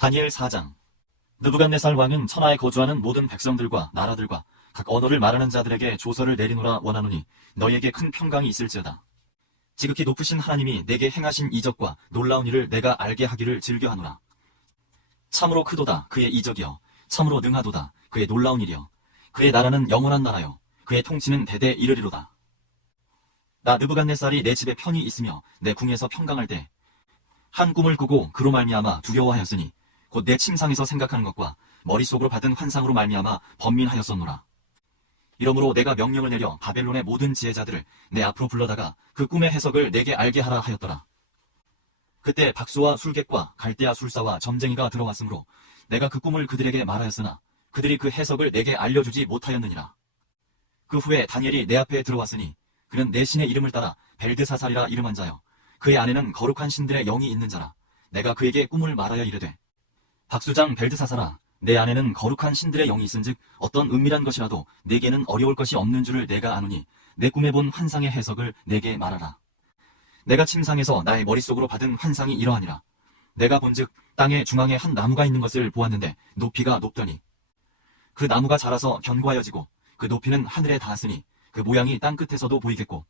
다니엘 4장. 느부갓네살 왕은 천하에 거주하는 모든 백성들과 나라들과 각 언어를 말하는 자들에게 조서를 내리노라 원하노니 너희에게 큰 평강이 있을지어다. 지극히 높으신 하나님이 내게 행하신 이적과 놀라운 일을 내가 알게 하기를 즐겨하노라. 참으로 크도다 그의 이적이여, 참으로 능하도다 그의 놀라운 일이여. 그의 나라는 영원한 나라여, 그의 통치는 대대 이르리로다. 나 느부갓네살이 내 집에 편히 있으며 내 궁에서 평강할 때 한 꿈을 꾸고 그로 말미암아 두려워하였으니 곧 내 침상에서 생각하는 것과 머릿속으로 받은 환상으로 말미암아 번민하였었노라. 이러므로 내가 명령을 내려 바벨론의 모든 지혜자들을 내 앞으로 불러다가 그 꿈의 해석을 내게 알게 하라 하였더라. 그때 박수와 술객과 갈대아 술사와 점쟁이가 들어왔으므로 내가 그 꿈을 그들에게 말하였으나 그들이 그 해석을 내게 알려주지 못하였느니라. 그 후에 다니엘이 내 앞에 들어왔으니 그는 내 신의 이름을 따라 벨드사살이라 이름한 자여, 그의 안에는 거룩한 신들의 영이 있는 자라. 내가 그에게 꿈을 말하여 이르되, 박수장 벨드사살아, 내 안에는 거룩한 신들의 영이 있은즉 어떤 은밀한 것이라도 내게는 어려울 것이 없는 줄을 내가 아노니 내 꿈에 본 환상의 해석을 내게 말하라. 내가 침상에서 나의 머릿속으로 받은 환상이 이러하니라. 내가 본즉 땅의 중앙에 한 나무가 있는 것을 보았는데 높이가 높더니 그 나무가 자라서 견고하여지고 그 높이는 하늘에 닿았으니 그 모양이 땅 끝에서도 보이겠고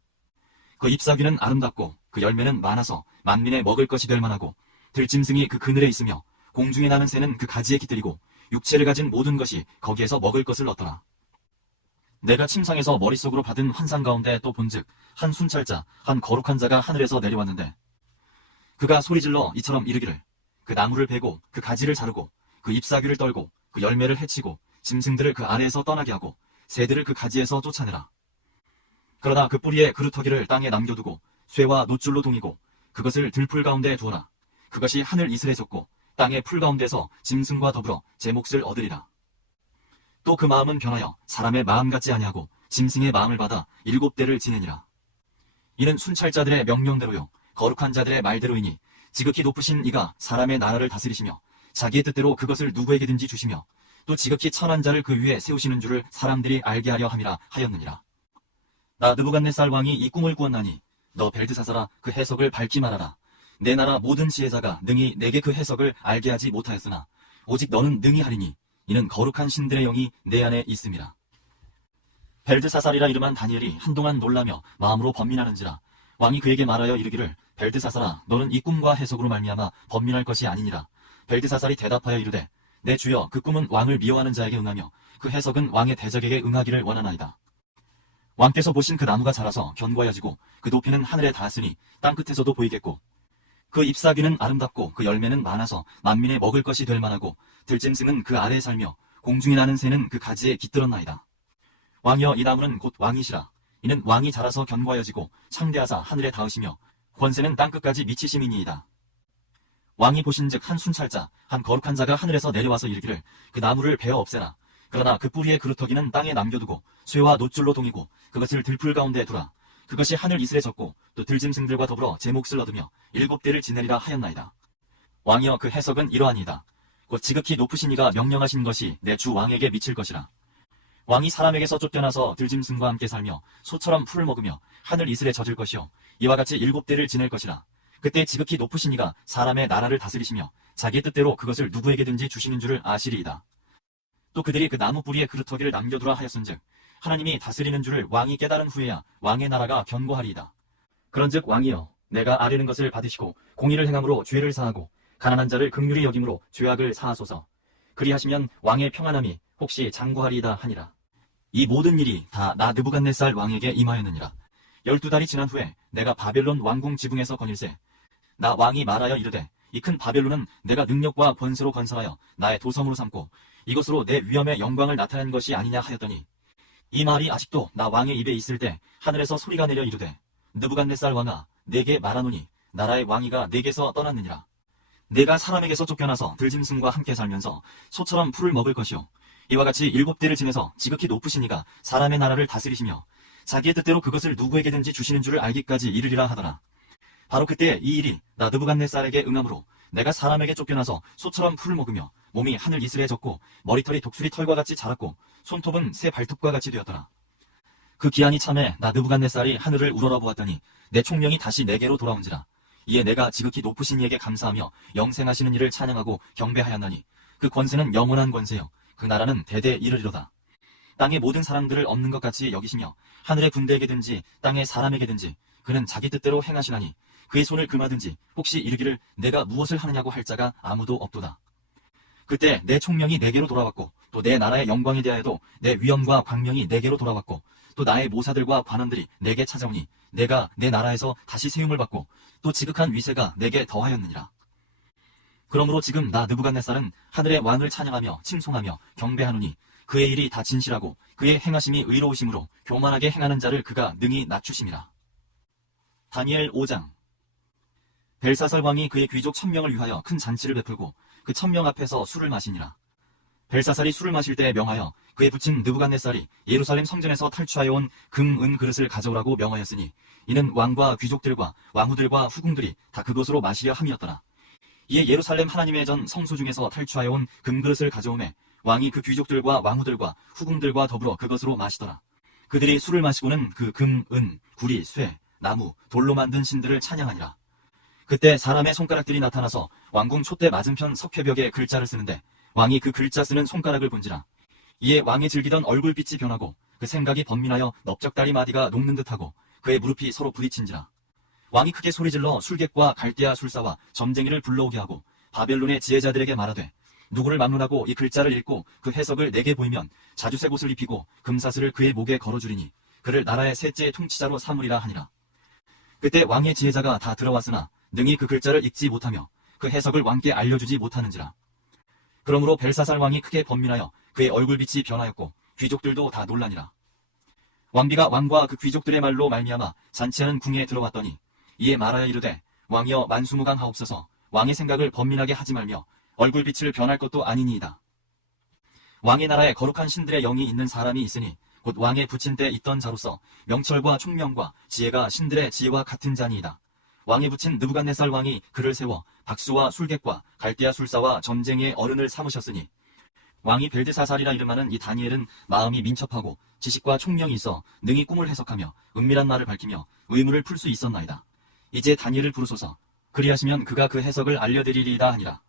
그 잎사귀는 아름답고 그 열매는 많아서 만민의 먹을 것이 될 만하고 들짐승이 그 그늘에 있으며 공중에 나는 새는 그 가지에 깃들이고 육체를 가진 모든 것이 거기에서 먹을 것을 얻더라. 내가 침상에서 머릿속으로 받은 환상 가운데 또 본즉 한 순찰자, 한 거룩한 자가 하늘에서 내려왔는데 그가 소리질러 이처럼 이르기를, 그 나무를 베고 그 가지를 자르고 그 잎사귀를 떨고 그 열매를 해치고 짐승들을 그 아래에서 떠나게 하고 새들을 그 가지에서 쫓아내라. 그러나 그 뿌리에 그루터기를 땅에 남겨두고 쇠와 놋줄로 동이고 그것을 들풀 가운데 두어라. 그것이 하늘 이슬에 젖고 땅의 풀 가운데서 짐승과 더불어 제 몫을 얻으리라. 또 그 마음은 변하여 사람의 마음 같지 아니하고 짐승의 마음을 받아 7대를 지내니라. 이는 순찰자들의 명령대로요 거룩한 자들의 말대로이니 지극히 높으신 이가 사람의 나라를 다스리시며 자기의 뜻대로 그것을 누구에게든지 주시며 또 지극히 천한 자를 그 위에 세우시는 줄을 사람들이 알게 하려 함이라 하였느니라. 나 느부갓네살 왕이 이 꿈을 꾸었나니 너 벨드사살아 그 해석을 밝히 말하라. 내 나라 모든 지혜자가 능히 내게 그 해석을 알게 하지 못하였으나 오직 너는 능히 하리니 이는 거룩한 신들의 영이 내 안에 있음이라. 벨드사살이라 이름한 다니엘이 한동안 놀라며 마음으로 번민하는지라. 왕이 그에게 말하여 이르기를, 벨드사살아, 너는 이 꿈과 해석으로 말미암아 번민할 것이 아니니라. 벨드사살이 대답하여 이르되, 내 주여, 그 꿈은 왕을 미워하는 자에게 응하며 그 해석은 왕의 대적에게 응하기를 원하나이다. 왕께서 보신 그 나무가 자라서 견고하여지고 그 높이는 하늘에 닿았으니 땅 끝에서도 보이겠고 그 잎사귀는 아름답고 그 열매는 많아서 만민의 먹을 것이 될 만하고 들짐승은 그 아래에 살며 공중에 나는 새는 그 가지에 깃들었나이다. 왕이여, 이 나무는 곧 왕이시라. 이는 왕이 자라서 견고하여지고 창대하사 하늘에 닿으시며 권세는 땅 끝까지 미치심이니이다. 왕이 보신즉 한 순찰자, 한 거룩한 자가 하늘에서 내려와서 이르기를, 그 나무를 베어 없애라. 그러나 그 뿌리의 그루터기는 땅에 남겨두고 쇠와 놋줄로 동이고 그것을 들풀 가운데 두라. 그것이 하늘 이슬에 젖고 또 들짐승들과 더불어 제 몫을 얻으며 7대를 지내리라 하였나이다. 왕이여, 그 해석은 이러하니이다. 곧 지극히 높으신 이가 명령하신 것이 내 주 왕에게 미칠 것이라. 왕이 사람에게서 쫓겨나서 들짐승과 함께 살며 소처럼 풀을 먹으며 하늘 이슬에 젖을 것이요 이와 같이 7대를 지낼 것이라. 그때 지극히 높으신 이가 사람의 나라를 다스리시며 자기의 뜻대로 그것을 누구에게든지 주시는 줄을 아시리이다. 또 그들이 그 나무 뿌리에 그루터기를 남겨두라 하였은즉 하나님이 다스리는 줄을 왕이 깨달은 후에야 왕의 나라가 견고하리이다. 그런즉 왕이여, 내가 아뢰는 것을 받으시고 공의를 행함으로 죄를 사하고 가난한 자를 긍휼히 여김으로 죄악을 사하소서. 그리하시면 왕의 평안함이 혹시 장구하리이다 하니라. 이 모든 일이 다 나 느부갓네살 왕에게 임하였느니라. 12달이 지난 후에 내가 바벨론 왕궁 지붕에서 거닐세, 나 왕이 말하여 이르되, 이 큰 바벨론은 내가 능력과 권세로 건설하여 나의 도성으로 삼고 이것으로 내 위엄의 영광을 나타낸 것이 아니냐 하였더니 이 말이 아직도 나 왕의 입에 있을 때 하늘에서 소리가 내려 이르되, 느부갓네살 왕아, 내게 말하노니 나라의 왕위가 내게서 떠났느니라. 내가 사람에게서 쫓겨나서 들짐승과 함께 살면서 소처럼 풀을 먹을 것이요 이와 같이 7대를 지내서 지극히 높으신 이가 사람의 나라를 다스리시며 자기의 뜻대로 그것을 누구에게든지 주시는 줄을 알기까지 이르리라 하더라. 바로 그때 이 일이 나 느부갓네살에게 응함으로 내가 사람에게 쫓겨나서 소처럼 풀을 먹으며 몸이 하늘 이슬에 젖고 머리털이 독수리 털과 같이 자랐고 손톱은 새 발톱과 같이 되었더라. 그 기한이 참에 나 느부갓네살이 하늘을 우러러 보았더니 내 총명이 다시 내게로 돌아온지라. 이에 내가 지극히 높으신 이에게 감사하며 영생하시는 이를 찬양하고 경배하였나니 그 권세는 영원한 권세요 그 나라는 대대 이르리로다. 땅의 모든 사람들을 없는 것 같이 여기시며 하늘의 군대에게든지 땅의 사람에게든지 그는 자기 뜻대로 행하시나니 그의 손을 금하든지 혹시 이르기를 내가 무엇을 하느냐고 할 자가 아무도 없도다. 그때 내 총명이 내게로 돌아왔고 또 내 나라의 영광에 대하여도 내 위엄과 광명이 내게로 돌아왔고 또 나의 모사들과 관원들이 내게 찾아오니 내가 내 나라에서 다시 세움을 받고 또 지극한 위세가 내게 더하였느니라. 그러므로 지금 나 느부갓네살은 하늘의 왕을 찬양하며 칭송하며 경배하노니 그의 일이 다 진실하고 그의 행하심이 의로우심으로 교만하게 행하는 자를 그가 능히 낮추심이라. 다니엘 5장. 벨사살 왕이 그의 귀족 1000명을 위하여 큰 잔치를 베풀고 그 1000명 앞에서 술을 마시니라. 벨사살이 술을 마실 때 명하여 그의 부친 느부갓네살이 예루살렘 성전에서 탈취하여 온 금, 은 그릇을 가져오라고 명하였으니 이는 왕과 귀족들과 왕후들과 후궁들이 다 그것으로 마시려 함이었더라. 이에 예루살렘 하나님의 전 성소 중에서 탈취하여 온 금그릇을 가져오매 왕이 그 귀족들과 왕후들과 후궁들과 더불어 그것으로 마시더라. 그들이 술을 마시고는 그 금, 은, 구리, 쇠, 나무, 돌로 만든 신들을 찬양하니라. 그때 사람의 손가락들이 나타나서 왕궁 촛대 맞은편 석회벽에 글자를 쓰는데 왕이 그 글자 쓰는 손가락을 본지라. 이에 왕이 즐기던 얼굴빛이 변하고 그 생각이 번민하여 넓적다리 마디가 녹는 듯하고 그의 무릎이 서로 부딪힌지라. 왕이 크게 소리질러 술객과 갈대아 술사와 점쟁이를 불러오게 하고 바벨론의 지혜자들에게 말하되 누구를 막론하고 이 글자를 읽고 그 해석을 내게 보이면 자주색 옷을 입히고 금사슬을 그의 목에 걸어주리니 그를 나라의 셋째 통치자로 삼으리라 하니라. 그때 왕의 지혜자가 다 들어왔으나 능히 그 글자를 읽지 못하며 그 해석을 왕께 알려주지 못하는지라. 그러므로 벨사살 왕이 크게 번민하여 그의 얼굴빛이 변하였고 귀족들도 다 놀라니라. 왕비가 왕과 그 귀족들의 말로 말미암아 잔치하는 궁에 들어왔더니 이에 말하여 이르되 왕이여 만수무강하옵소서. 왕의 생각을 번민하게 하지 말며 얼굴빛을 변할 것도 아니니이다. 왕의 나라에 거룩한 신들의 영이 있는 사람이 있으니 곧 왕의 부친 때 있던 자로서 명철과 총명과 지혜가 신들의 지혜와 같은 자니이다. 왕의 부친 느부갓네살 왕이 그를 세워 박수와 술객과 갈대아 술사와 점쟁이의 어른을 삼으셨으니 왕이 벨드사살이라 이름하는 이 다니엘은 마음이 민첩하고 지식과 총명이 있어 능히 꿈을 해석하며 은밀한 말을 밝히며 의문을 풀 수 있었나이다. 이제 다니엘을 부르소서. 그리하시면 그가 그 해석을 알려드리리이다 하니라.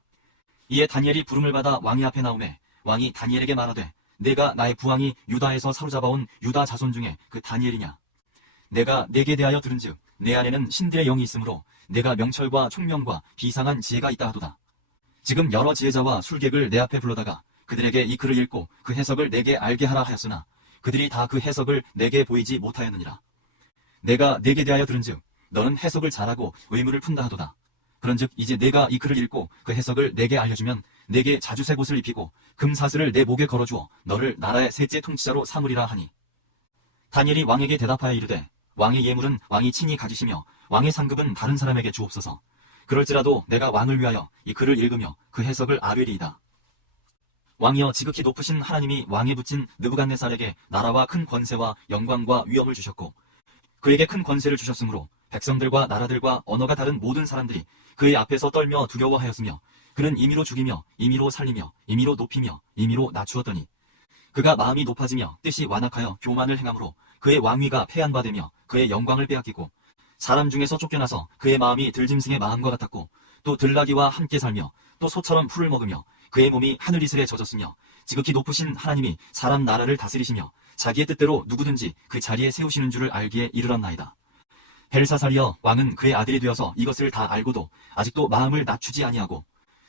이에 다니엘이 부름을 받아 왕의 앞에 나오매 왕이 다니엘에게 말하되 내가 나의 부왕이 유다에서 사로잡아온 유다 자손 중에 그 다니엘이냐. 내가 내게 대하여 들은즉 내 안에는 신들의 영이 있으므로 내가 명철과 총명과 비상한 지혜가 있다 하도다. 지금 여러 지혜자와 술객을 내 앞에 불러다가 그들에게 이 글을 읽고 그 해석을 내게 알게 하라 하였으나 그들이 다 그 해석을 내게 보이지 못하였느니라. 내가 내게 대하여 들은즉 너는 해석을 잘하고 의문을 푼다 하도다. 그런즉 이제 내가 이 글을 읽고 그 해석을 내게 알려주면 내게 자주색 옷을 입히고 금사슬을 내 목에 걸어주어 너를 나라의 셋째 통치자로 삼으리라 하니. 다니엘이 왕에게 대답하여 이르되 왕의 예물은 왕이 친히 가지시며 왕의 상급은 다른 사람에게 주옵소서. 그럴지라도 내가 왕을 위하여 이 글을 읽으며 그 해석을 아뢰리이다. 왕이여 지극히 높으신 하나님이 왕에 붙인 느부갓네살에게 나라와 큰 권세와 영광과 위엄을 주셨고 그에게 큰 권세를 주셨으므로 백성들과 나라들과 언어가 다른 모든 사람들이 그의 앞에서 떨며 두려워하였으며 그는 임의로 죽이며 임의로 살리며 임의로 높이며 임의로 낮추었더니 그가 마음이 높아지며 뜻이 완악하여 교만을 행함으로 그의 왕위가 패한바되며 그의 영광을 빼앗기고 사람 중에서 쫓겨나서 그의 마음이 들짐승의 마음과 같았고 또 들나귀와 함께 살며 또 소처럼 풀을 먹으며 그의 몸이 하늘 이슬에 젖었으며 지극히 높으신 하나님이 사람 나라를 다스리시며 자기의 뜻대로 누구든지 그 자리에 세우시는 줄을 알기에 이르렀나이다. 벨사살이여 왕은 그의 아들이 되어서 이것을 다 알고도 아직도 마음을 낮추지 아니하고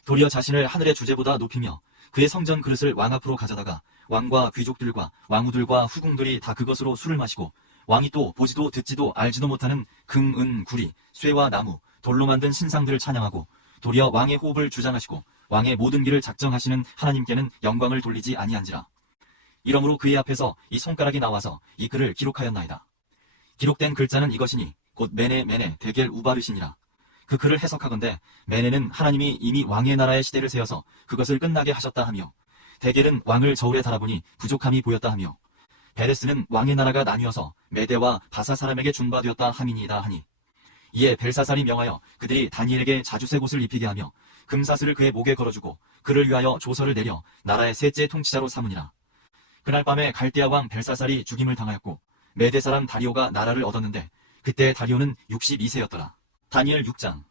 도리어 자신을 하늘의 주제보다 높이며 그의 성전 그릇을 왕 앞으로 가져다가 왕과 귀족들과 왕후들과 후궁들이 다 그것으로 술을 마시고 왕이 또 보지도 듣지도 알지도 못하는 금, 은, 구리, 쇠와 나무, 돌로 만든 신상들을 찬양하고 도리어 왕의 호흡을 주장하시고 왕의 모든 길을 작정하시는 하나님께는 영광을 돌리지 아니한지라. 이러므로 그의 앞에서 이 손가락이 나와서 이 글을 기록하였나이다. 기록된 글자는 이것이니 곧 메네 메네 데겔 우바르시니라. 그 글을 해석하건대 메네는 하나님이 이미 왕의 나라의 시대를 세워서 그것을 끝나게 하셨다 하며 데겔은 왕을 저울에 달아보니 부족함이 보였다 하며 베레스는 왕의 나라가 나뉘어서 메대와 바사 사람에게 준바되었다 함이니이다 하니. 이에 벨사살이 명하여 그들이 다니엘에게 자주색 옷을 입히게 하며 금사슬을 그의 목에 걸어주고 그를 위하여 조서를 내려 나라의 셋째 통치자로 삼으니라. 그날 밤에 갈대아 왕 벨사살이 죽임을 당하였고 메대 사람 다리오가 나라를 얻었는데 그때 다리오는 62세였더라. 다니엘 6장.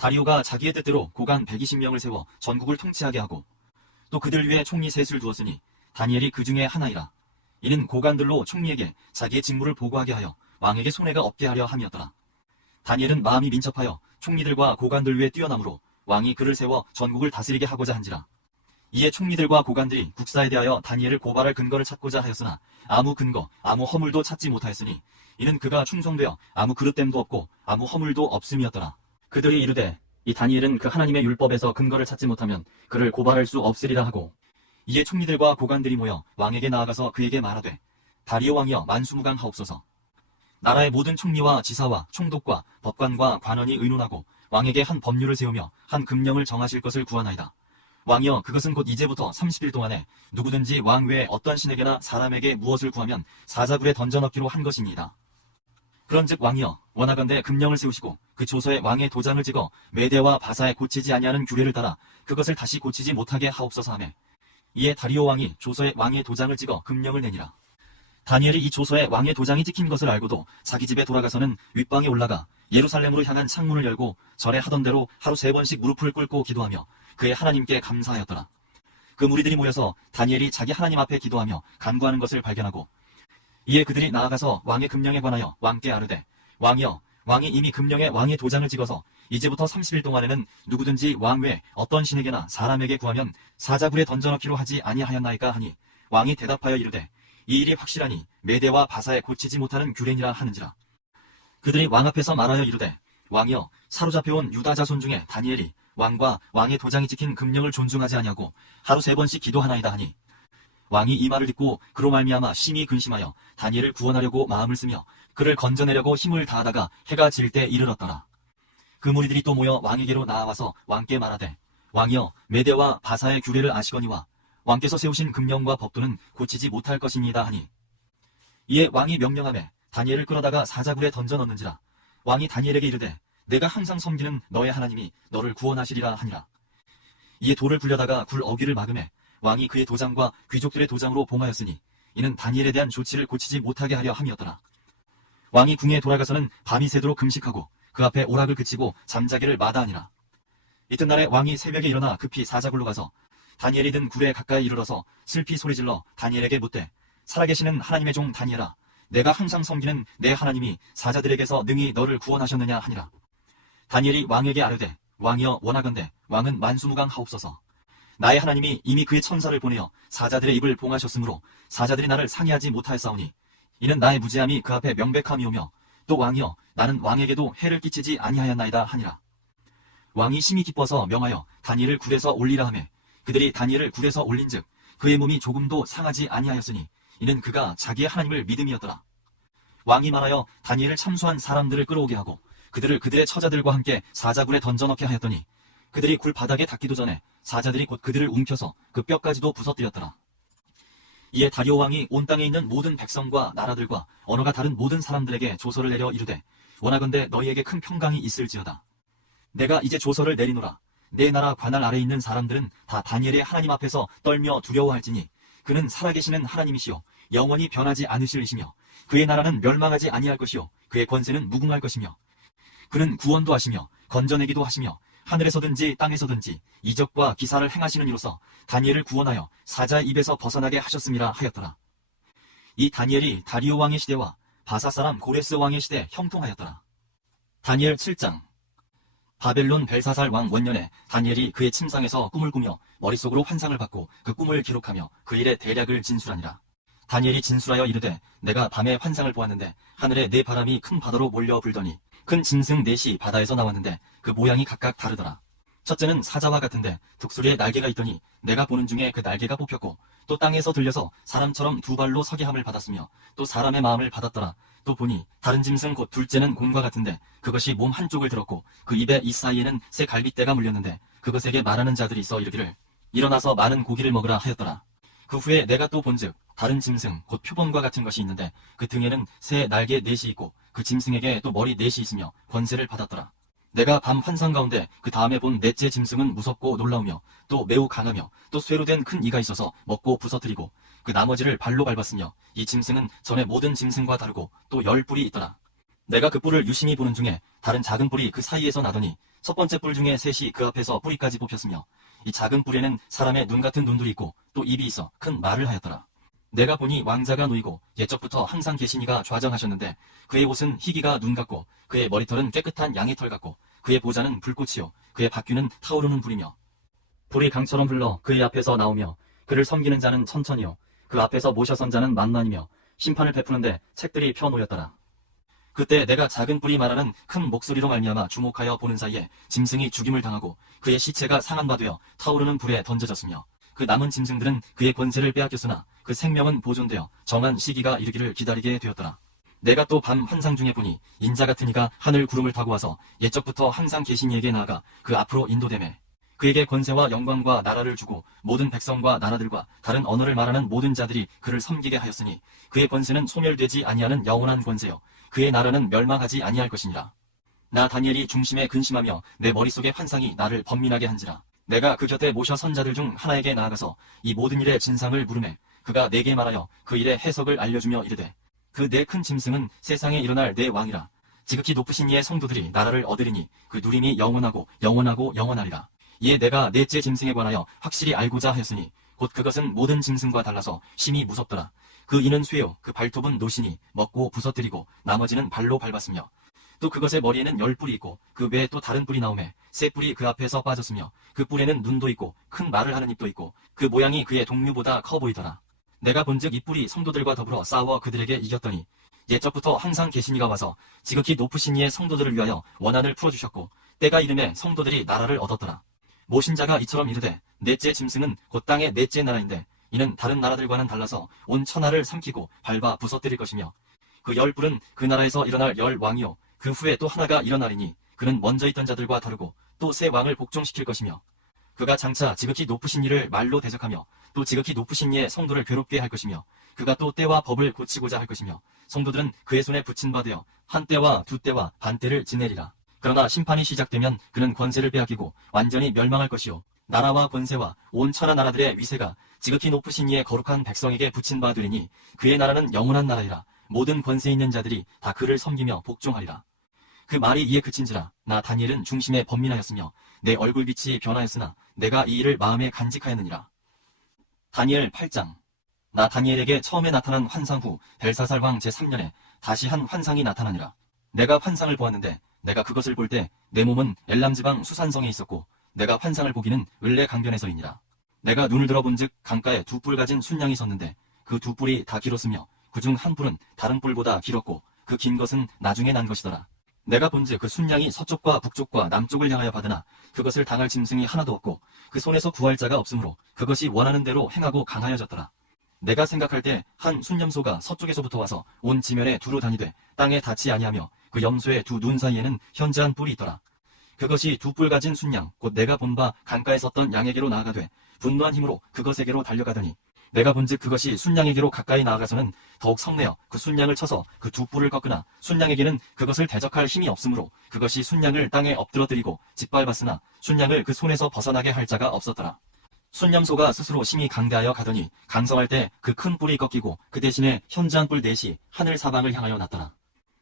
다리오가 자기의 뜻대로 고관 120명을 세워 전국을 통치하게 하고 또 그들 위에 총리 셋을 두었으니 다니엘이 그 중에 하나이라. 이는 고관들로 총리에게 자기의 직무를 보고하게 하여 왕에게 손해가 없게 하려 함이었더라. 다니엘은 마음이 민첩하여 총리들과 고관들 위에 뛰어남으로 왕이 그를 세워 전국을 다스리게 하고자 한지라. 이에 총리들과 고관들이 국사에 대하여 다니엘을 고발할 근거를 찾고자 하였으나 아무 근거, 아무 허물도 찾지 못하였으니 이는 그가 충성되어 아무 그릇됨도 없고 아무 허물도 없음이었더라. 그들이 이르되 이 다니엘은 그 하나님의 율법에서 근거를 찾지 못하면 그를 고발할 수 없으리라 하고 이에 총리들과 고관들이 모여 왕에게 나아가서 그에게 말하되 다리오 왕이여 만수무강하옵소서. 나라의 모든 총리와 지사와 총독과 법관과 관원이 의논하고 왕에게 한 법률을 세우며 한 금령을 정하실 것을 구하나이다. 왕이여 그것은 곧 이제부터 30일 동안에 누구든지 왕 외에 어떤 신에게나 사람에게 무엇을 구하면 사자굴에 던져넣기로 한 것이니이다. 그런즉 왕이여 원하건대 금령을 세우시고 그 조서에 왕의 도장을 찍어 메대와 바사에 고치지 아니하는 규례를 따라 그것을 다시 고치지 못하게 하옵소서 하매 이에 다리오 왕이 조서에 왕의 도장을 찍어 금령을 내니라. 다니엘이 이 조서에 왕의 도장이 찍힌 것을 알고도 자기 집에 돌아가서는 윗방에 올라가 예루살렘으로 향한 창문을 열고 전에 하던 대로 하루 3번씩 무릎을 꿇고 기도하며 그의 하나님께 감사하였더라. 그 무리들이 모여서 다니엘이 자기 하나님 앞에 기도하며 간구하는 것을 발견하고 이에 그들이 나아가서 왕의 금령에 관하여 왕께 아뢰되 왕이여 왕이 이미 금령에 왕의 도장을 찍어서 이제부터 30일 동안에는 누구든지 왕 외에 어떤 신에게나 사람에게 구하면 사자굴에 던져넣기로 하지 아니하였나이까 하니 왕이 대답하여 이르되 이 일이 확실하니 메대와 바사에 고치지 못하는 규례니라 하는지라. 그들이 왕 앞에서 말하여 이르되 왕이여 사로잡혀온 유다 자손 중에 다니엘이 왕과 왕의 도장이 찍힌 금령을 존중하지 아니하고 하루 3번씩 기도하나이다 하니 왕이 이 말을 듣고 그로 말미암아 심히 근심하여 다니엘을 구원하려고 마음을 쓰며 그를 건져내려고 힘을 다하다가 해가 질 때 이르렀더라. 그 무리들이 또 모여 왕에게로 나아와서 왕께 말하되 왕이여 메대와 바사의 규례를 아시거니와 왕께서 세우신 금령과 법도는 고치지 못할 것이니이다 하니 이에 왕이 명령하매 다니엘을 끌어다가 사자굴에 던져넣는지라. 왕이 다니엘에게 이르되 내가 항상 섬기는 너의 하나님이 너를 구원하시리라 하니라. 이에 돌을 굴려다가 굴 어귀를 막음에 왕이 그의 도장과 귀족들의 도장으로 봉하였으니 이는 다니엘에 대한 조치를 고치지 못하게 하려 함이었더라. 왕이 궁에 돌아가서는 밤이 새도록 금식하고 그 앞에 오락을 그치고 잠자기를 마다하니라. 이튿날에 왕이 새벽에 일어나 급히 사자굴로 가서 다니엘이 든 굴에 가까이 이르러서 슬피 소리질러 다니엘에게 묻되 살아계시는 하나님의 종 다니엘아 내가 항상 섬기는 내 하나님이 사자들에게서 능히 너를 구원하셨느냐 하니라. 다니엘이 왕에게 아뢰되 왕이여 원하건대 왕은 만수무강하옵소서. 나의 하나님이 이미 그의 천사를 보내어 사자들의 입을 봉하셨으므로 사자들이 나를 상해하지 못하였사오니 이는 나의 무죄함이 그 앞에 명백함이오며 또 왕이여 나는 왕에게도 해를 끼치지 아니하였나이다 하니라. 왕이 심히 기뻐서 명하여 다니엘을 굴에서 올리라 하매 그들이 다니엘을 굴에서 올린즉 그의 몸이 조금도 상하지 아니하였으니 이는 그가 자기의 하나님을 믿음이었더라. 왕이 말하여 다니엘을 참수한 사람들을 끌어오게 하고 그들을 그들의 처자들과 함께 사자굴에 던져넣게 하였더니 그들이 굴 바닥에 닿기도 전에 사자들이 곧 그들을 움켜서 그 뼈까지도 부서뜨렸더라. 이에 다리오 왕이 온 땅에 있는 모든 백성과 나라들과 언어가 다른 모든 사람들에게 조서를 내려 이르되 원하건대 너희에게 큰 평강이 있을지어다. 내가 이제 조서를 내리노라. 내 나라 관할 아래 있는 사람들은 다 다니엘의 하나님 앞에서 떨며 두려워할지니 그는 살아계시는 하나님이시요 영원히 변하지 않으실 이시며 그의 나라는 멸망하지 아니할 것이요 그의 권세는 무궁할 것이며 그는 구원도 하시며 건져내기도 하시며 하늘에서든지 땅에서든지 이적과 기사를 행하시는 이로서 다니엘을 구원하여 사자의 입에서 벗어나게 하셨음이라 하였더라. 이 다니엘이 다리오 왕의 시대와 바사 사람 고레스 왕의 시대에 형통하였더라. 다니엘 7장. 바벨론 벨사살 왕 원년에 다니엘이 그의 침상에서 꿈을 꾸며 머릿속으로 환상을 받고 그 꿈을 기록하며 그 일의 대략을 진술하니라. 다니엘이 진술하여 이르되 내가 밤에 환상을 보았는데 하늘에 네 바람이 큰 바다로 몰려 불더니 큰 짐승 넷이 바다에서 나왔는데 그 모양이 각각 다르더라. 첫째는 사자와 같은데 독수리에 날개가 있더니 내가 보는 중에 그 날개가 뽑혔고 또 땅에서 들려서 사람처럼 두 발로 서게 함을 받았으며 또 사람의 마음을 받았더라. 또 보니 다른 짐승 곧 둘째는 곰과 같은데 그것이 몸 한쪽을 들었고 그 입에 이 사이에는 새 갈빗대가 물렸는데 그것에게 말하는 자들이 있어 이르기를 일어나서 많은 고기를 먹으라 하였더라. 그 후에 내가 또 본즉 다른 짐승 곧 표범과 같은 것이 있는데 그 등에는 새 날개 넷이 있고 그 짐승에게 또 머리 넷이 있으며 권세를 받았더라. 내가 밤 환상 가운데 그 다음에 본 넷째 짐승은 무섭고 놀라우며 또 매우 강하며 또 쇠로 된 큰 이가 있어서 먹고 부서뜨리고 그 나머지를 발로 밟았으며 이 짐승은 전에 모든 짐승과 다르고 또 10뿔이 있더라. 내가 그 뿔을 유심히 보는 중에 다른 작은 뿔이 그 사이에서 나더니 첫 번째 뿔 중에 셋이 그 앞에서 뿌리까지 뽑혔으며 이 작은 뿔에는 사람의 눈 같은 눈들이 있고 또 입이 있어 큰 말을 하였더라. 내가 보니 왕자가 누이고 옛적부터 항상 계시니가 좌정하셨는데 그의 옷은 희기가 눈 같고 그의 머리털은 깨끗한 양의 털 같고 그의 보좌는 불꽃이요 그의 바퀴는 타오르는 불이며 불이 강처럼 흘러 그의 앞에서 나오며 그를 섬기는 자는 천천히요 그 앞에서 모셔선 자는 만만이며 심판을 베푸는데 책들이 펴놓였더라. 그때 내가 작은 뿔이 말하는 큰 목소리로 말미암아 주목하여 보는 사이에 짐승이 죽임을 당하고 그의 시체가 상한 바 되어 타오르는 불에 던져졌으며 그 남은 짐승들은 그의 권세를 빼앗겼으나 그 생명은 보존되어 정한 시기가 이르기를 기다리게 되었더라. 내가 또 밤 환상 중에 보니 인자 같은 이가 하늘 구름을 타고 와서 옛적부터 항상 계신 이에게 나아가 그 앞으로 인도되매 그에게 권세와 영광과 나라를 주고 모든 백성과 나라들과 다른 언어를 말하는 모든 자들이 그를 섬기게 하였으니 그의 권세는 소멸되지 아니하는 영원한 권세요 그의 나라는 멸망하지 아니할 것이니라. 나 다니엘이 중심에 근심하며 내 머릿속의 환상이 나를 번민하게 한지라. 내가 그 곁에 모셔 선 자들 중 하나에게 나아가서 이 모든 일의 진상을 물으매 그가 내게 말하여 그 일의 해석을 알려주며 이르되 그 네 큰 짐승은 세상에 일어날 네 왕이라. 지극히 높으신 이의 성도들이 나라를 얻으리니 그 누림이 영원하고 영원하고 영원하리라. 이에 내가 넷째 짐승에 관하여 확실히 알고자 하였으니 곧 그것은 모든 짐승과 달라서 심히 무섭더라. 그 이는 쇠요 그 발톱은 노시니 먹고 부서뜨리고 나머지는 발로 밟았으며 또 그것의 머리에는 10뿔이 있고 그 외에 또 다른 뿔이 나오매 세 뿔이 그 앞에서 빠졌으며 그 뿔에는 눈도 있고 큰 말을 하는 입도 있고 그 모양이 그의 동류보다 커 보이더라. 내가 본즉 이 뿔이 성도들과 더불어 싸워 그들에게 이겼더니 옛적부터 항상 계신 이가 와서 지극히 높으신 이의 성도들을 위하여 원한을 풀어주셨고 때가 이름에 성도들이 나라를 얻었더라. 모신 자가 이처럼 이르되 넷째 짐승은 곧 땅의 넷째 나라인데 이는 다른 나라들과는 달라서 온 천하를 삼키고 밟아 부서뜨릴 것이며 그 10뿔은 그 나라에서 일어날 10왕이요 그 후에 또 하나가 일어나리니 그는 먼저 있던 자들과 다르고 또 새 왕을 복종시킬 것이며 그가 장차 지극히 높으신 이를 말로 대적하며 또 지극히 높으신 이의 성도를 괴롭게 할 것이며 그가 또 때와 법을 고치고자 할 것이며 성도들은 그의 손에 붙인 바 되어 한 때와 두 때와 반 때를 지내리라. 그러나 심판이 시작되면 그는 권세를 빼앗기고 완전히 멸망할 것이요 나라와 권세와 온 천하 나라들의 위세가 지극히 높으신 이의 거룩한 백성에게 붙인 바 되리니 그의 나라는 영원한 나라이라. 모든 권세 있는 자들이 다 그를 섬기며 복종하리라. 그 말이 이에 그친지라. 나 다니엘은 중심에 번민하였으며 내 얼굴빛이 변하였으나 내가 이 일을 마음에 간직하였느니라. 다니엘 8장. 나 다니엘에게 처음에 나타난 환상 후 벨사살 왕 제3년에 다시 한 환상이 나타나니라. 내가 환상을 보았는데 내가 그것을 볼 때 내 몸은 엘람 지방 수산성에 있었고 내가 환상을 보기는 을레 강변에서이니라. 내가 눈을 들어 본즉 강가에 두 뿔 가진 순양이 섰는데 그 두 뿔이 다 길었으며 그중 한 뿔은 다른 뿔보다 길었고 그 긴 것은 나중에 난 것이더라. 내가 본즉 그 순양이 서쪽과 북쪽과 남쪽을 향하여 받으나 그것을 당할 짐승이 하나도 없고 그 손에서 구할 자가 없으므로 그것이 원하는 대로 행하고 강하여졌더라. 내가 생각할 때 한 순염소가 서쪽에서부터 와서 온 지면에 두루 다니되 땅에 닿지 아니하며 그 염소의 두 눈 사이에는 현저한 뿔이 있더라. 그것이 두 뿔 가진 순양 곧 내가 본 바 강가에 섰던 양에게로 나아가되 분노한 힘으로 그것에게로 달려가더니 내가 본즉 그것이 순양에게로 가까이 나아가서는 더욱 성내어 그 순양을 쳐서 그 두 뿔을 꺾으나 순양에게는 그것을 대적할 힘이 없으므로 그것이 순양을 땅에 엎드러뜨리고 짓밟았으나 순양을 그 손에서 벗어나게 할 자가 없었더라. 순염소가 스스로 심히 강대하여 가더니 강성할 때 그 큰 뿔이 꺾이고 그 대신에 현저한 뿔 넷이 하늘 사방을 향하여 났더라.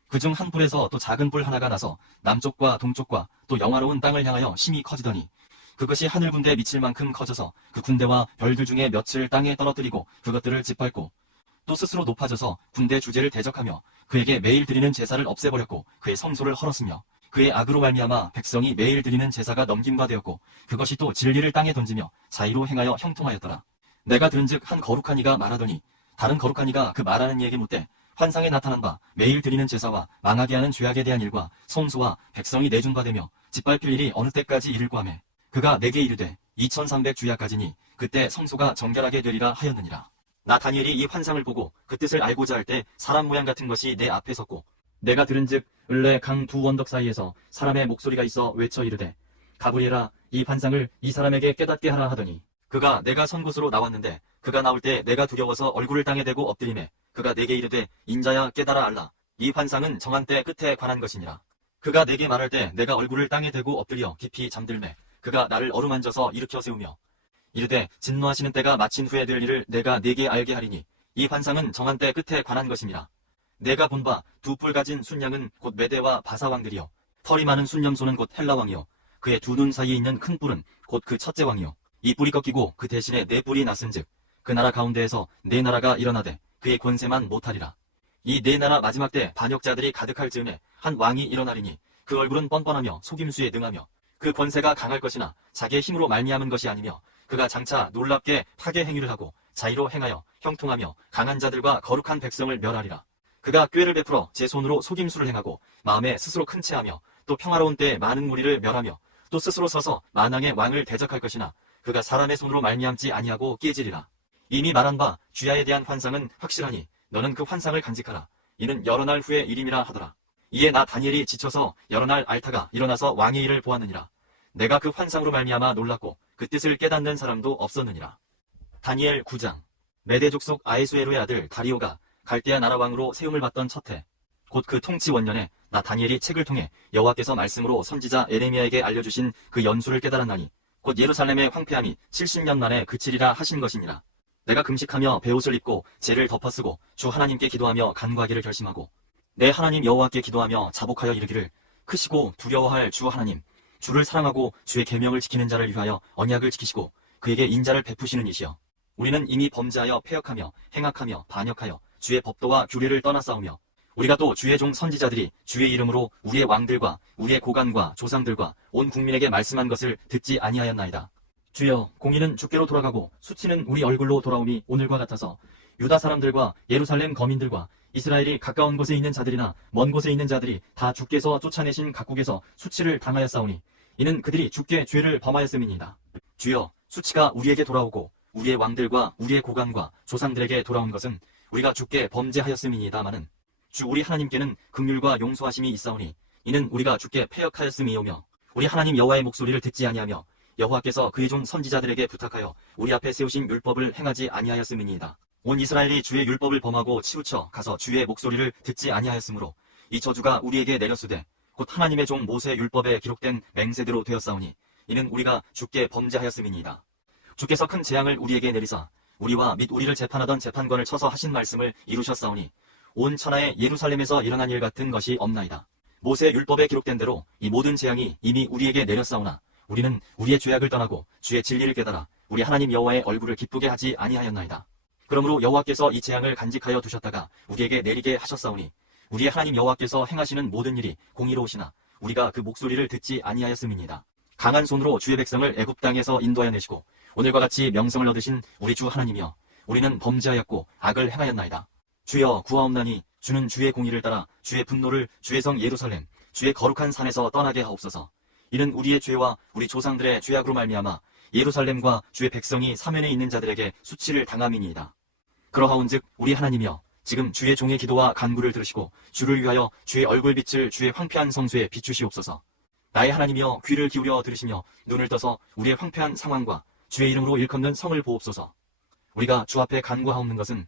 그중 한 뿔에서 또 작은 뿔 하나가 나서 남쪽과 동쪽과 또 영화로운 땅을 향하여 심히 커지더니 그것이 하늘 군대에 미칠 만큼 커져서 그 군대와 별들 중에 몇을 땅에 떨어뜨리고 그것들을 짓밟고 또 스스로 높아져서 군대 주제를 대적하며 그에게 매일 드리는 제사를 없애버렸고 그의 성소를 헐었으며 그의 악으로 말미암아 백성이 매일 드리는 제사가 넘김 바 되었고 그것이 또 진리를 땅에 던지며 자의로 행하여 형통하였더라. 내가 들은즉 한 거룩한 이가 말하더니 다른 거룩한 이가 그 말하는 이에게 묻되 환상에 나타난 바 매일 드리는 제사와 망하게 하는 죄악에 대한 일과 성소와 백성이 내준 바 되며 짓밟힐 일이 어느 때까지 이를고 하매 그가 내게 이르되 2300 주야까지니 그때 성소가 정결하게 되리라 하였느니라. 나 다니엘이 이 환상을 보고 그 뜻을 알고자 할 때 사람 모양 같은 것이 내 앞에 섰고 내가 들은즉 을레 강 두 원덕 사이에서 사람의 목소리가 있어 외쳐 이르되 가브리엘아 이 환상을 이 사람에게 깨닫게 하라 하더니 그가 내가 선 곳으로 나왔는데 그가 나올 때 내가 두려워서 얼굴을 땅에 대고 엎드리매 그가 내게 이르되 인자야 깨달아 알라 이 환상은 정한 때 끝에 관한 것이니라. 그가 내게 말할 때 내가 얼굴을 땅에 대고 엎드려 깊이 잠들매 그가 나를 어루만져서 일으켜 세우며 이르되 진노하시는 때가 마친 후에 될 일을 내가 네게 알게 하리니 이 환상은 정한 때 끝에 관한 것이니라. 내가 본 바 두 뿔 가진 순양은 곧 메대와 바사 왕들이요 털이 많은 순염소는 곧 헬라 왕이요 그의 두 눈 사이에 있는 큰 뿔은 곧 그 첫째 왕이요 이 뿔이 꺾이고 그 대신에 네 뿔이 났은즉 그 나라 가운데에서 네 나라가 일어나되 그의 권세만 못하리라. 이 네 나라 마지막 때 반역자들이 가득할 즈음에 한 왕이 일어나리니 그 얼굴은 뻔뻔하며 속임수에 능하며 그 권세가 강할 것이나 자기의 힘으로 말미암은 것이 아니며 그가 장차 놀랍게 파괴 행위를 하고 자의로 행하여 형통하며 강한 자들과 거룩한 백성을 멸하리라. 그가 꾀를 베풀어 제 손으로 속임수를 행하고 마음에 스스로 큰 채하며 또 평화로운 때에 많은 무리를 멸하며 또 스스로 서서 만왕의 왕을 대적할 것이나 그가 사람의 손으로 말미암지 아니하고 깨지리라. 이미 말한 바 주야에 대한 환상은 확실하니 너는 그 환상을 간직하라. 이는 여러 날 후의 일임이라 하더라. 이에 나 다니엘이 지쳐서 여러 날 앓다가 일어나서 왕의 일을 보았느니라. 내가 그 환상으로 말미암아 놀랐고 그 뜻을 깨닫는 사람도 없었느니라. 다니엘 9장. 메대 족속 아에수에로의 아들 다리오가 갈대아 나라 왕으로 세움을 받던 첫해 곧 그 통치 원년에 나 다니엘이 책을 통해 여호와께서 말씀으로 선지자 에레미야에게 알려주신 그 연수를 깨달았나니 곧 예루살렘의 황폐함이 70년 만에 그치리라 하신 것이니라. 내가 금식하며 베옷을 입고 재를 덮어쓰고 주 하나님께 기도하며 간구하기를 결심하고 내 하나님 여호와께 기도하며 자복하여 이르기를 크시고 두려워할 주 하나님 주를 사랑하고 주의 계명을 지키는 자를 위하여 언약을 지키시고 그에게 인자를 베푸시는 이시여 우리는 이미 범죄하여 패역하며 행악하며 반역하여 주의 법도와 규례를 떠나 싸우며 우리가 또 주의 종 선지자들이 주의 이름으로 우리의 왕들과 우리의 고관과 조상들과 온 국민에게 말씀한 것을 듣지 아니하였나이다. 주여 공의는 주께로 돌아가고 수치는 우리 얼굴로 돌아오니 오늘과 같아서 유다 사람들과 예루살렘 거민들과 이스라엘이 가까운 곳에 있는 자들이나 먼 곳에 있는 자들이 다 주께서 쫓아내신 각국에서 수치를 당하였사오니 이는 그들이 주께 죄를 범하였음이니이다. 주여 수치가 우리에게 돌아오고 우리의 왕들과 우리의 고관과 조상들에게 돌아온 것은 우리가 주께 범죄하였음이니이다마는 주 우리 하나님께는 긍휼과 용서하심이 있사오니 이는 우리가 주께 패역하였음이오며 우리 하나님 여호와의 목소리를 듣지 아니하며 여호와께서 그의 종 선지자들에게 부탁하여 우리 앞에 세우신 율법을 행하지 아니하였음이니이다. 온 이스라엘이 주의 율법을 범하고 치우쳐 가서 주의 목소리를 듣지 아니하였으므로 이 저주가 우리에게 내렸으되 곧 하나님의 종 모세 율법에 기록된 맹세대로 되었사오니 이는 우리가 주께 범죄하였음이니이다. 주께서 큰 재앙을 우리에게 내리사 우리와 및 우리를 재판하던 재판관을 쳐서 하신 말씀을 이루셨사오니 온 천하에 예루살렘에서 일어난 일 같은 것이 없나이다. 모세 율법에 기록된 대로 이 모든 재앙이 이미 우리에게 내렸사오나 우리는 우리의 죄악을 떠나고 주의 진리를 깨달아 우리 하나님 여호와의 얼굴을 기쁘게 하지 아니하였나이다. 그러므로 여호와께서 이 재앙을 간직하여 두셨다가 우리에게 내리게 하셨사오니 우리의 하나님 여호와께서 행하시는 모든 일이 공의로우시나 우리가 그 목소리를 듣지 아니하였음이니이다. 강한 손으로 주의 백성을 애굽 땅에서 인도하여 내시고 오늘과 같이 명성을 얻으신 우리 주 하나님이여 우리는 범죄하였고 악을 행하였나이다. 주여 구하옵나니 주는 주의 공의를 따라 주의 분노를 주의 성 예루살렘 주의 거룩한 산에서 떠나게 하옵소서. 이는 우리의 죄와 우리 조상들의 죄악으로 말미암아 예루살렘과 주의 백성이 사면에 있는 자들에게 수치를 당함이니이다. 그러하온즉 우리 하나님이여 지금 주의 종의 기도와 간구를 들으시고 주를 위하여 주의 얼굴빛을 주의 황폐한 성소에 비추시옵소서. 나의 하나님이여 귀를 기울여 들으시며 눈을 떠서 우리의 황폐한 상황과 주의 이름으로 일컫는 성을 보옵소서. 우리가 주 앞에 간구하옵는 것은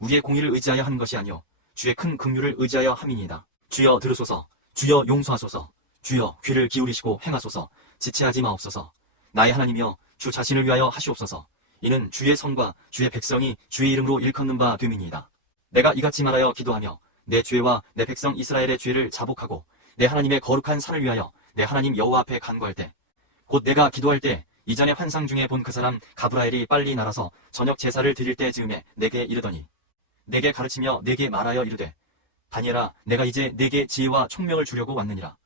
우리의 공의를 의지하여 하는 것이 아니요 주의 큰 긍휼을 의지하여 함이니이다. 주여 들으소서. 주여 용서하소서. 주여 귀를 기울이시고 행하소서. 지체하지 마옵소서. 나의 하나님이여 주 자신을 위하여 하시옵소서. 이는 주의 성과 주의 백성이 주의 이름으로 일컫는 바 됨이니이다. 내가 이같이 말하여 기도하며 내 죄와 내 백성 이스라엘의 죄를 자복하고 내 하나님의 거룩한 산을 위하여 내 하나님 여호와 앞에 간구할 때 곧 내가 기도할 때 이전에 환상 중에 본 그 사람 가브라엘이 빨리 날아서 저녁 제사를 드릴 때 즈음에 내게 이르더니 내게 가르치며 내게 말하여 이르되 다니엘아 내가 이제 내게 지혜와 총명을 주려고 왔느니라.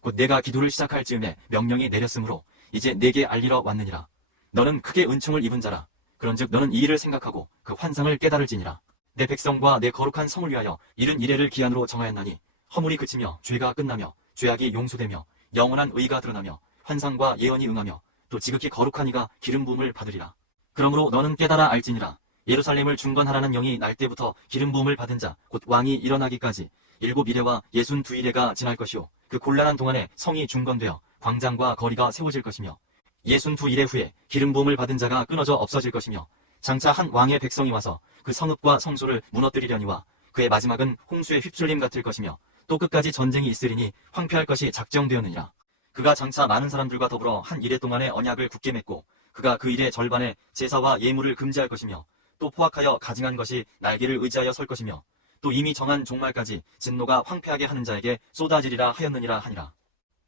곧 내가 기도를 시작할 즈음에 명령이 내렸으므로 이제 내게 알리러 왔느니라. 너는 크게 은총을 입은 자라. 그런즉 너는 이 일을 생각하고 그 환상을 깨달을지니라. 내 백성과 내 거룩한 성을 위하여 이른 이래를 기한으로 정하였나니 허물이 그치며 죄가 끝나며 죄악이 용서되며 영원한 의가 드러나며 환상과 예언이 응하며 또 지극히 거룩한 이가 기름 부음을 받으리라. 그러므로 너는 깨달아 알지니라. 예루살렘을 중건하라는 영이 날 때부터 기름 부음을 받은 자 곧 왕이 일어나기까지 7이레와 62이레가 지날 것이요 그 곤란한 동안에 성이 중건되어 광장과 거리가 세워질 것이며 62이레 후에 기름 부음을 받은 자가 끊어져 없어질 것이며 장차 한 왕의 백성이 와서 그 성읍과 성소를 무너뜨리려니와 그의 마지막은 홍수의 휩쓸림 같을 것이며 또 끝까지 전쟁이 있으리니 황폐할 것이 작정되었느니라. 그가 장차 많은 사람들과 더불어 한 이레 동안의 언약을 굳게 맺고 그가 그 일의 절반에 제사와 예물을 금지할 것이며 또 포악하여 가증한 것이 날개를 의지하여 설 것이며 또 이미 정한 종말까지 진노가 황폐하게 하는 자에게 쏟아지리라 하였느니라 하니라.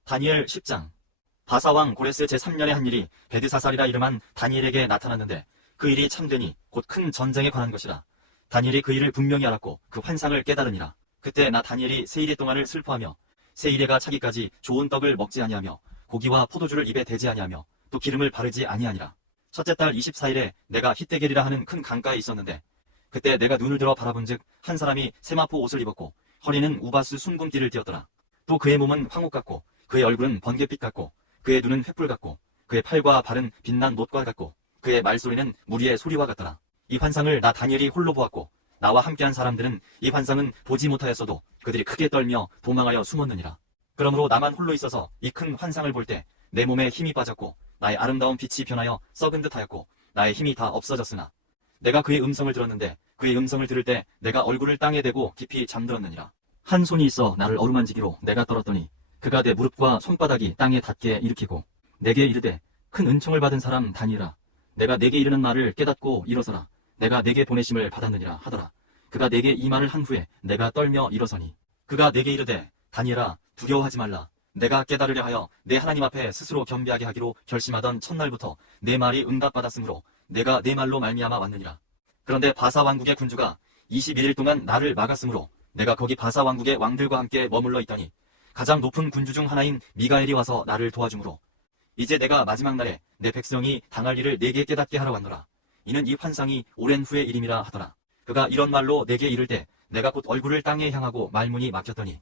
다니엘 10장. 바사왕 고레스 제3년에 한 일이 베드사살이라 이름한 다니엘에게 나타났는데 그 일이 참되니 곧 큰 전쟁에 관한 것이라. 다니엘이 그 일을 분명히 알았고 그 환상을 깨달으니라. 그때 나 다니엘이 세 일의 동안을 슬퍼하며 세 일에가 차기까지 좋은 떡을 먹지 아니하며 고기와 포도주를 입에 대지 아니하며 또 기름을 바르지 아니하니라. 첫째 달 24일에 내가 히데겔이라 하는 큰 강가에 있었는데 그때 내가 눈을 들어 바라본즉 한 사람이 세마포 옷을 입었고 허리는 우바스 순금띠를 띠었더라. 또 그의 몸은 황옥 같고 그의 얼굴은 번갯빛 같고 그의 눈은 횃불 같고 그의 팔과 발은 빛난 못과 같고 그의 말소리는 무리의 소리와 같더라. 이 환상을 나 다니엘이 홀로 보았고 나와 함께한 사람들은 이 환상은 보지 못하였어도 그들이 크게 떨며 도망하여 숨었느니라. 그러므로 나만 홀로 있어서 이 큰 환상을 볼 때 내 몸에 힘이 빠졌고 나의 아름다운 빛이 변하여 썩은 듯하였고 나의 힘이 다 없어졌으나 내가 그의 음성을 들었는데 그의 음성을 들을 때 내가 얼굴을 땅에 대고 깊이 잠들었느니라. 한 손이 있어 나를 어루만지기로 내가 떨었더니 그가 내 무릎과 손바닥이 땅에 닿게 일으키고 내게 이르되 큰 은총을 받은 사람 다니엘아 내가 내게 이르는 말을 깨닫고 일어서라. 내가 내게 보내심을 받았느니라 하더라. 그가 내게 이 말을 한 후에 내가 떨며 일어서니 그가 내게 이르되 다니엘아 두려워하지 말라. 내가 깨달으려 하여 내 하나님 앞에 스스로 겸비하게 하기로 결심하던 첫날부터 내 말이 응답받았으므로 내가 내 말로 말미암아 왔느니라. 그런데 바사 왕국의 군주가 21일 동안 나를 막았으므로 내가 거기 바사 왕국의 왕들과 함께 머물러 있더니 가장 높은 군주 중 하나인 미가엘이 와서 나를 도와주므로 이제 내가 마지막 날에 내 백성이 당할 일을 내게 깨닫게 하러 왔노라. 이는 이 환상이 오랜 후의 일임이라 하더라. 그가 이런 말로 내게 이를 때 내가 곧 얼굴을 땅에 향하고 말문이 막혔더니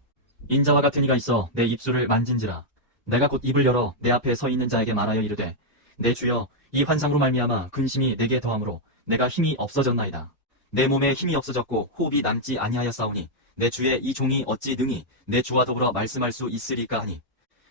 인자와 같은 이가 있어 내 입술을 만진지라. 내가 곧 입을 열어 내 앞에 서 있는 자에게 말하여 이르되 내 주여 이 환상으로 말미암아 근심이 내게 더하므로 내가 힘이 없어졌나이다. 내 몸에 힘이 없어졌고 호흡이 남지 아니하였사오니 내 주의 이 종이 어찌 능히 내 주와 더불어 말씀할 수 있으리까 하니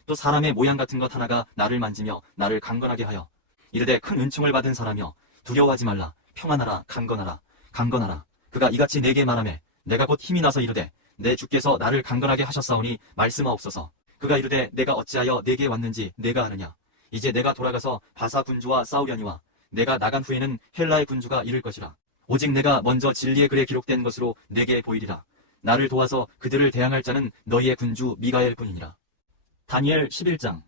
또 사람의 모양 같은 것 하나가 나를 만지며 나를 강건하게 하여 이르되 큰 은총을 받은 사람이여 두려워하지 말라. 평안하라. 강건하라. 강건하라. 그가 이같이 내게 말하매 내가 곧 힘이 나서 이르되 내 주께서 나를 강건하게 하셨사오니 말씀하옵소서. 그가 이르되 내가 어찌하여 내게 왔는지 내가 아느냐. 이제 내가 돌아가서 바사 군주와 싸우려니와 내가 나간 후에는 헬라의 군주가 이를 것이라. 오직 내가 먼저 진리의 글에 기록된 것으로 내게 보이리라. 나를 도와서 그들을 대항할 자는 너희의 군주 미가엘 뿐이니라. 다니엘 11장.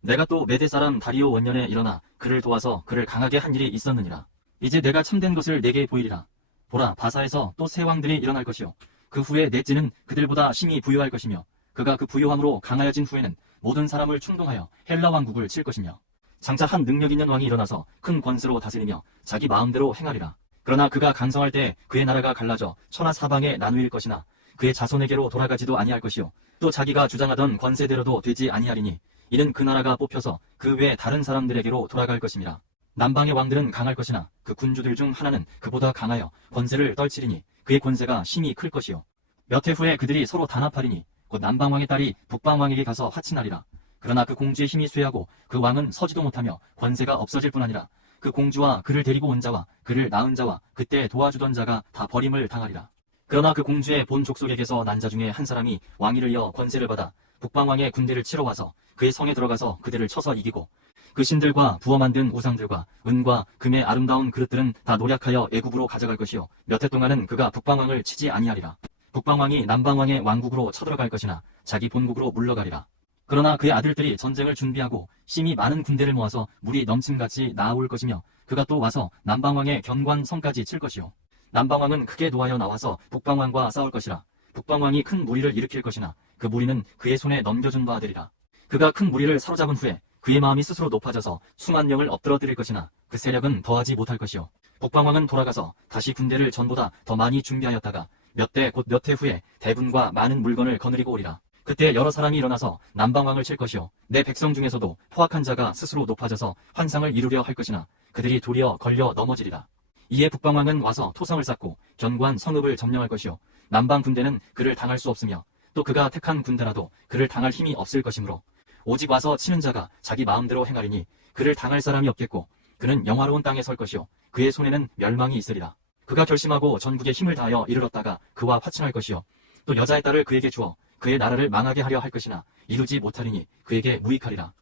내가 또 메대 사람 다리오 원년에 일어나 그를 도와서 그를 강하게 한 일이 있었느니라. 이제 내가 참된 것을 내게 보이리라. 보라 바사에서 또 새 왕들이 일어날 것이요 그 후에 넷째는 그들보다 심히 부유할 것이며 그가 그 부유함으로 강하여진 후에는 모든 사람을 충동하여 헬라 왕국을 칠 것이며 장차 한 능력 있는 왕이 일어나서 큰 권세로 다스리며 자기 마음대로 행하리라. 그러나 그가 강성할 때 그의 나라가 갈라져 천하 사방에 나누일 것이나 그의 자손에게로 돌아가지도 아니할 것이요 또 자기가 주장하던 권세대로도 되지 아니하리니 이는 그 나라가 뽑혀서 그 외 다른 사람들에게로 돌아갈 것임이라. 남방의 왕들은 강할 것이나 그 군주들 중 하나는 그보다 강하여 권세를 떨치리니 그의 권세가 심히 클 것이요 몇 해 후에 그들이 서로 단합하리니 곧 남방왕의 딸이 북방왕에게 가서 화친하리라. 그러나 그 공주의 힘이 쇠하고 그 왕은 서지도 못하며 권세가 없어질 뿐 아니라 그 공주와 그를 데리고 온 자와 그를 낳은 자와 그때 도와주던 자가 다 버림을 당하리라. 그러나 그 공주의 본 족속에게서 난 자 중에 한 사람이 왕위를 이어 권세를 받아 북방왕의 군대를 치러 와서 그의 성에 들어가서 그들을 쳐서 이기고 그 신들과 부어 만든 우상들과 은과 금의 아름다운 그릇들은 다 노략하여 애굽으로 가져갈 것이요 몇 해 동안은 그가 북방왕을 치지 아니하리라. 북방왕이 남방왕의 왕국으로 쳐들어갈 것이나 자기 본국으로 물러가리라. 그러나 그의 아들들이 전쟁을 준비하고 심히 많은 군대를 모아서 물이 넘침같이 나아올 것이며 그가 또 와서 남방왕의 견관 성까지 칠 것이요 남방왕은 크게 노하여 나와서 북방왕과 싸울 것이라. 북방왕이 큰 무리를 일으킬 것이나 그 무리는 그의 손에 넘겨준 바 되리라. 그가 큰 무리를 사로잡은 후에 그의 마음이 스스로 높아져서 수만 명을 엎드러뜨릴 것이나 그 세력은 더하지 못할 것이요 북방왕은 돌아가서 다시 군대를 전보다 더 많이 준비하였다가 몇 대 곧 몇 해 후에 대군과 많은 물건을 거느리고 오리라. 그때 여러 사람이 일어나서 남방왕을 칠 것이요 내 백성 중에서도 포악한 자가 스스로 높아져서 환상을 이루려 할 것이나 그들이 도리어 걸려 넘어지리라. 이에 북방왕은 와서 토성을 쌓고 견고한 성읍을 점령할 것이요 남방 군대는 그를 당할 수 없으며 또 그가 택한 군대라도 그를 당할 힘이 없을 것이므로 오직 와서 치는 자가 자기 마음대로 행하리니 그를 당할 사람이 없겠고 그는 영화로운 땅에 설 것이요 그의 손에는 멸망이 있으리라. 그가 결심하고 전국에 힘을 다하여 이르렀다가 그와 화친할 것이요 또 여자의 딸을 그에게 주어 그의 나라를 망하게 하려 할 것이나 이루지 못하리니 그에게 무익하리라.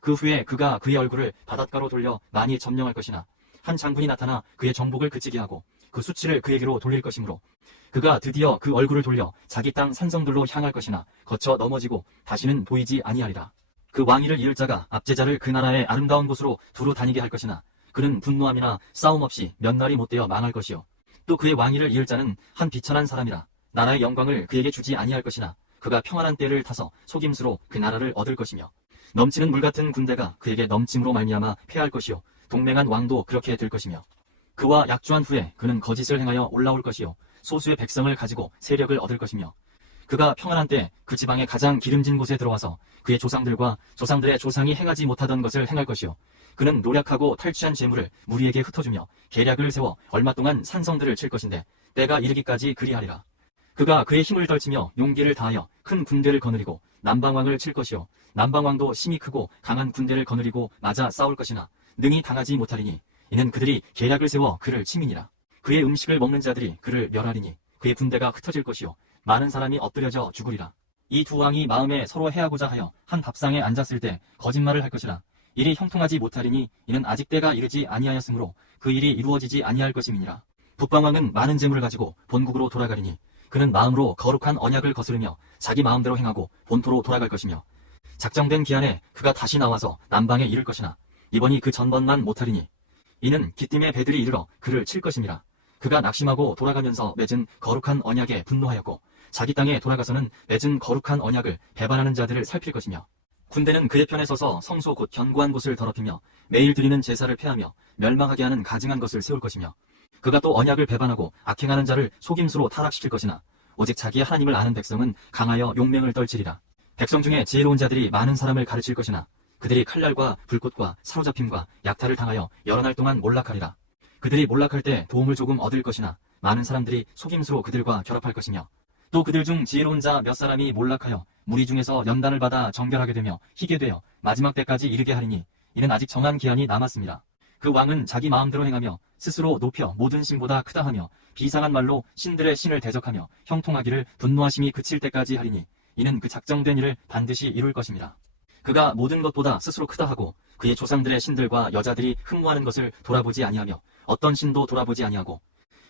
그 후에 그가 그의 얼굴을 바닷가로 돌려 많이 점령할 것이나 한 장군이 나타나 그의 정복을 그치게 하고 그 수치를 그에게로 돌릴 것이므로 그가 드디어 그 얼굴을 돌려 자기 땅 산성들로 향할 것이나 거쳐 넘어지고 다시는 보이지 아니하리라. 그 왕위를 이을 자가 압제자를 그 나라의 아름다운 곳으로 두루 다니게 할 것이나 그는 분노함이나 싸움 없이 몇 날이 못되어 망할 것이요. 또 그의 왕위를 이을 자는 한 비천한 사람이라 나라의 영광을 그에게 주지 아니할 것이나 그가 평안한 때를 타서 속임수로 그 나라를 얻을 것이며 넘치는 물 같은 군대가 그에게 넘침으로 말미암아 패할 것이요. 동맹한 왕도 그렇게 될 것이며 그와 약주한 후에 그는 거짓을 행하여 올라올 것이요. 소수의 백성을 가지고 세력을 얻을 것이며 그가 평안한 때 그 지방의 가장 기름진 곳에 들어와서 그의 조상들과 조상들의 조상이 행하지 못하던 것을 행할 것이요. 그는 노력하고 탈취한 재물을 무리에게 흩어주며 계략을 세워 얼마 동안 산성들을 칠 것인데 때가 이르기까지 그리하리라. 그가 그의 힘을 떨치며 용기를 다하여 큰 군대를 거느리고 남방왕을 칠 것이요. 남방왕도 힘이 크고 강한 군대를 거느리고 맞아 싸울 것이나 능히 당하지 못하리니 이는 그들이 계략을 세워 그를 침이니라. 그의 음식을 먹는 자들이 그를 멸하리니 그의 군대가 흩어질 것이요. 많은 사람이 엎드려져 죽으리라. 이 두 왕이 마음에 서로 해하고자 하여 한 밥상에 앉았을 때 거짓말을 할 것이라. 일이 형통하지 못하리니 이는 아직 때가 이르지 아니하였으므로 그 일이 이루어지지 아니할 것임이니라. 북방왕은 많은 재물을 가지고 본국으로 돌아가리니 그는 마음으로 거룩한 언약을 거스르며 자기 마음대로 행하고 본토로 돌아갈 것이며 작정된 기한에 그가 다시 나와서 남방에 이를 것이나 이번이 그 전번만 못하리니 이는 기띔의 배들이 이르러 그를 칠 것임이라. 그가 낙심하고 돌아가면서 맺은 거룩한 언약에 분노하였고 자기 땅에 돌아가서는 맺은 거룩한 언약을 배반하는 자들을 살필 것이며 군대는 그의 편에 서서 성소 곧 견고한 곳을 더럽히며 매일 드리는 제사를 폐하며 멸망하게 하는 가증한 것을 세울 것이며 그가 또 언약을 배반하고 악행하는 자를 속임수로 타락시킬 것이나 오직 자기 하나님을 아는 백성은 강하여 용맹을 떨치리라. 백성 중에 지혜로운 자들이 많은 사람을 가르칠 것이나 그들이 칼날과 불꽃과 사로잡힘과 약탈을 당하여 여러 날 동안 몰락하리라. 그들이 몰락할 때 도움을 조금 얻을 것이나 많은 사람들이 속임수로 그들과 결합할 것이며 또 그들 중 지혜로운 자 몇 사람이 몰락하여 무리 중에서 연단을 받아 정결하게 되며 희게 되어 마지막 때까지 이르게 하리니 이는 아직 정한 기한이 남았습니다. 그 왕은 자기 마음대로 행하며 스스로 높여 모든 신보다 크다 하며 비상한 말로 신들의 신을 대적하며 형통하기를 분노하심이 그칠 때까지 하리니 이는 그 작정된 일을 반드시 이룰 것입니다. 그가 모든 것보다 스스로 크다 하고 그의 조상들의 신들과 여자들이 흠모하는 것을 돌아보지 아니하며 어떤 신도 돌아보지 아니하고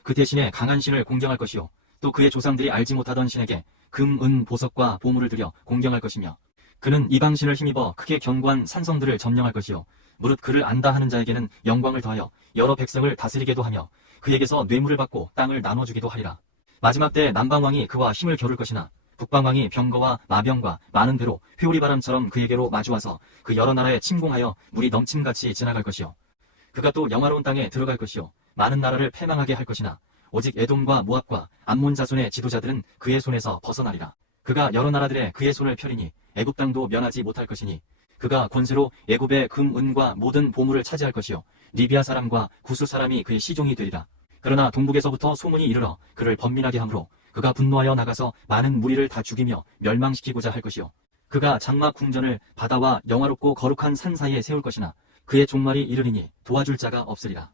그 대신에 강한 신을 공경할 것이요. 또 그의 조상들이 알지 못하던 신에게 금, 은, 보석과 보물을 들여 공경할 것이며 그는 이방신을 힘입어 크게 견고한 산성들을 점령할 것이요. 무릇 그를 안다 하는 자에게는 영광을 더하여 여러 백성을 다스리게도 하며 그에게서 뇌물을 받고 땅을 나눠주기도 하리라. 마지막 때 남방왕이 그와 힘을 겨룰 것이나 북방왕이 병거와 마병과 많은 배로 회오리바람처럼 그에게로 마주와서 그 여러 나라에 침공하여 물이 넘침같이 지나갈 것이요. 그가 또 영화로운 땅에 들어갈 것이요. 많은 나라를 패망하게 할 것이나 오직 에돔과 모압과 암몬 자손의 지도자들은 그의 손에서 벗어나리라. 그가 여러 나라들의 그의 손을 펴리니 애굽 땅도 면하지 못할 것이니 그가 권세로 애굽의 금, 은과 모든 보물을 차지할 것이요. 리비아 사람과 구스 사람이 그의 시종이 되리라. 그러나 동북에서부터 소문이 이르러 그를 번민하게 하므로 그가 분노하여 나가서 많은 무리를 다 죽이며 멸망시키고자 할 것이요. 그가 장막 궁전을 바다와 영화롭고 거룩한 산 사이에 세울 것이나 그의 종말이 이르리니 도와줄 자가 없으리라.